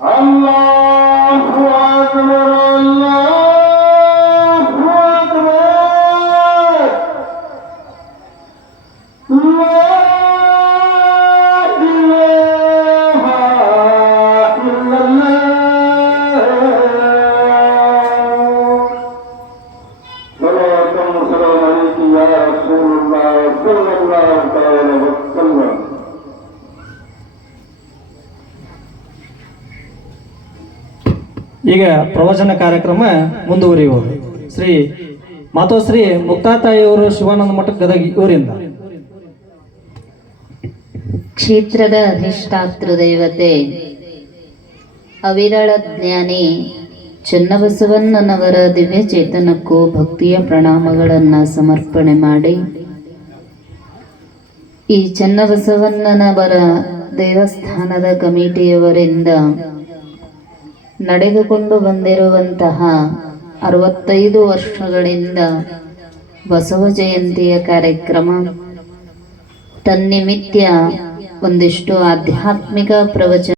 ಅಲ್ಲಾಹು ಅಕ್ಬರ್ ಅಲ್ಲಾಹು ಅಕ್ಬರ್ ಲಾ ಇಲಾಹ ಇಲ್ಲಲ್ಲಾಹ್ ಸಲವಾತುಂ ಸಲಾಮು ಅಲೈಕಿ ಯಾ ರಸೂಲುಲ್ಲಾಹ್ ಸಲ್ಲಲ್ಲಾಹು ತಆಲಾ ವಸಲ್ಲಂ. ಈಗ ಪ್ರವಚನ ಕಾರ್ಯಕ್ರಮ ಮುಂದುವರಿಯುವುದು. ಶ್ರೀ ಮಾತೋಶ್ರೀ ಮುಕ್ತಾತಾಯಿಯವರು ಶಿವಾನಂದ ಮಠ ಗದಗ ಇವರಿಂದ ಕ್ಷೇತ್ರದ ಅಧಿಷ್ಠಾತೃ ದೇವತೆ ಅವಿರಳ ಜ್ಞಾನಿ ಚನ್ನಬಸವಣ್ಣನವರ ದಿವ್ಯ ಚೇತನಕ್ಕೂ ಭಕ್ತಿಯ ಪ್ರಣಾಮಗಳನ್ನು ಸಮರ್ಪಣೆ ಮಾಡಿ, ಈ ಚನ್ನಬಸವಣ್ಣನವರ ದೇವಸ್ಥಾನದ ಕಮಿಟಿಯವರಿಂದ ನಡೆದುಕೊಂಡು ಬಂದಿರುವಂತಹ 65 ವರ್ಷಗಳಿಂದ ಬಸವ ಜಯಂತಿಯ ಕಾರ್ಯಕ್ರಮ ತನ್ನಿಮಿತ್ಯ ಒಂದಿಷ್ಟು ಆಧ್ಯಾತ್ಮಿಕ ಪ್ರವಚನ